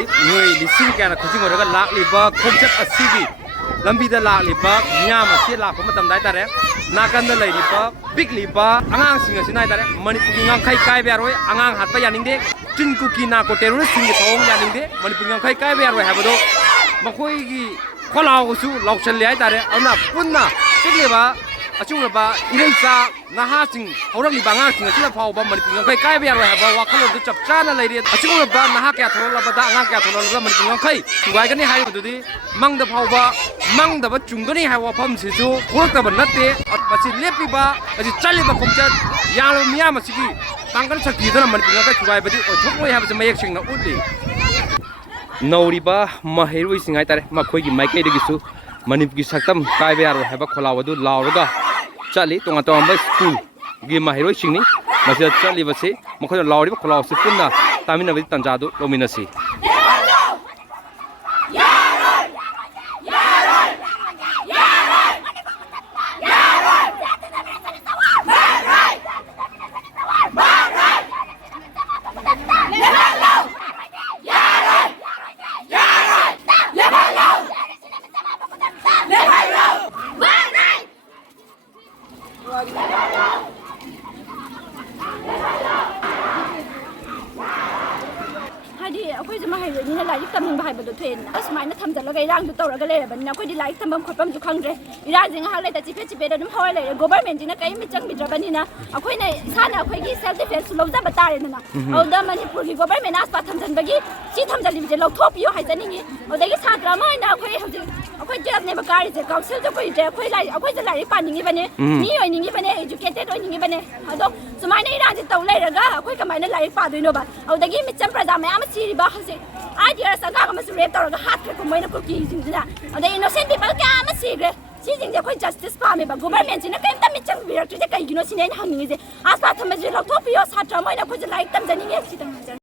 người lịch sinh kẻ là khởi trình ở lạc lì bờ không chất ở xí lâm bi đã lạc lì bờ nhà mà xí lạc cũng mà tầm đại ta đấy na căn đó lấy lì bờ big lì bờ Angang sinh ở xí này ta đấy mình cũng ngang khai về rồi Angang hạt bây giờ nín đấy chân Kuki na có terrorist sinh cái thong giờ nín đấy mình cũng ngang khai về rồi hay vậy đó mà khôi cái Khollao cái số lọc chân lấy ta đấy anh na phun na big lì bờ chung là bà ý ra na ha sinh hậu đăng lì bà ngang sinh ở xí là Phaoba mình cũng ngang khai về rồi hay vậy và Khollao cái chập cha na lấy đi chung là bà na ha kẹt thôi là bà đã ngang kẹt thôi là mình cũng ngang khai chúng cái này hay rồi đi mang đập Phaoba mang đập chung cái này hayว่าผมสิจูพวกแต่บันนัดเตะมาสิเล็บปีบ้ามาสิจัลลีบ้าคงจะยาลมียามาสิกีตั้งกันสักทีเท่านั้นมันเป็นการช่วยไปดิโอ้ทุกคนอยากจะมาเยกชิงนะอุดดินอริบ้ามาเฮรุยสิงไงแต่มาคุยกินไม่เกยดิกิสุมันนี่กิสักตั้มกายไปอะไรให้บ้าคนเราดูลาวแล้วก็จัลลีตรงตัวมันสกูลกินมาเฮรุยชิงนี่มาสิจัลลีบ้าสิมาคนเราดิบ้าคนเราสิปุ่นนะตามินาวิตันจาดูโรมินาสิคุยจะมาให้เรื่องนี้นะลายที่ตำมึงบ่ายบนรถเทรนสมัยนั้นทำจากเราไกร่างตัวเราก็เลยแบบนั้นคุยดีลายทำบางคนปั๊มจุกขังเลยร้านจริงฮะเลยแต่จีเพชรจีเพชรน้ำพอยเลยกบฏเมนจริงนะไกไม่จังบิดระบันนี่นะคุยในท่านคุยกี่เซลล์ที่เป็นสุลต่านบัตรเลยนะเอาเดิมมันที่พูดกี่กบฏเมนอาสปาทำจันบางทีที่ทำจากลิมจะเราทั่วไปอยู่หายใจนี่เอาแต่กี่ชาติรามานะคุยเขาจะคุยเจอในบังการจะเกาเซลล์จะคุยจะคุยไล่คุยจะไล่ปานอย่างนี้ปะเนี่ยนี่อย่างนี้ปะเนี่ย educated อย่างนี้ปะเนี่ยเอาดูสมัยนี้ร้านจะโตเลยแล้วก็คุยกับมันนั่นไล่ปานด้วยเนาะบ้าเอาแต่กี่ไม่จำประจำไม่เอามาซีรีบ้าเขาสิIdea sa ka mas rape tawag hat ko mo na Kuki jing na. Ada innocent people ka mas sigre. Si jing ja ko justice pa me ba government na kay tam chang bi ra tu ja kay gino sinen hanging je. Aspa tham je lo thopio sa tra mo na ko ja like tam ja ni nge si tam